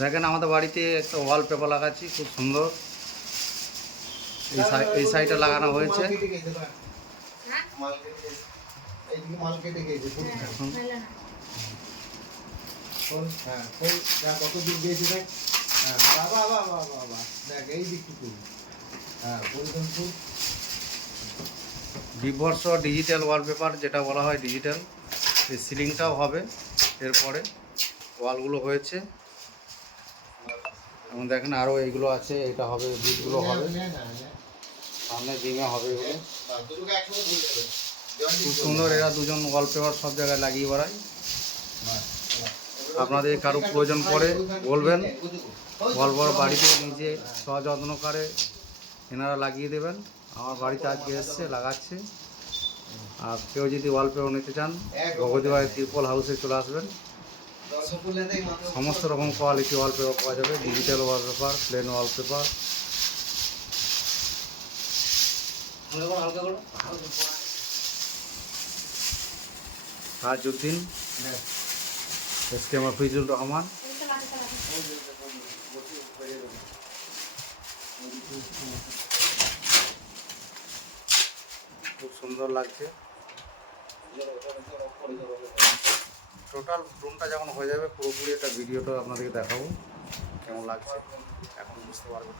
দেখেন আমাদের বাড়িতে একটা ওয়ালপেপার লাগাচ্ছি, খুব সুন্দর। এই সাইডে লাগানো হয়েছে। কত দূর গিয়েছি দেখ। হ্যাঁ বাবা বাবা বাবা দেখ এই দিকটুকু। হ্যাঁ পরিবর্তন বিবর্ষ ডিজিটাল ওয়ালপেপার, যেটা বলা হয় ডিজিটাল। এই সিলিংটাও হবে এরপরে, ওয়ালগুলো হয়েছে এবং দেখেন আরও এইগুলো আছে, এটা হবে, বিটগুলো হবে সামনে, জিমে হবে এগুলো। খুব সুন্দর, এরা দুজন ওয়ালপেপার সব জায়গায় লাগিয়ে বেড়ায়। আপনাদের কারো প্রয়োজন পড়ে বলবেন, ওয়ালপেপার বাড়িতে নিজে সযত্নকারে এনারা লাগিয়ে দেবেন। আমার বাড়িতে আজকে এসছে, লাগাচ্ছে। আর কেউ যদি ওয়ালপেপার নিতে চান, ভগবতীবাড়ি ত্রিপল হাউসে চলে আসবেন। সমস্ত রকম কোয়ালিটি ওয়ালপেপার পাওয়া যাবে, digital wallpaper, plain wallpaper. Tajuddin, S K Mafizur Rahman. খুব সুন্দর লাগছে। টোটাল রুমটা যখন হয়ে যাবে পুরোপুরি একটা ভিডিওটা আপনাদেরকে দেখাবো কেমন লাগছে, এখন বুঝতে পারবেন।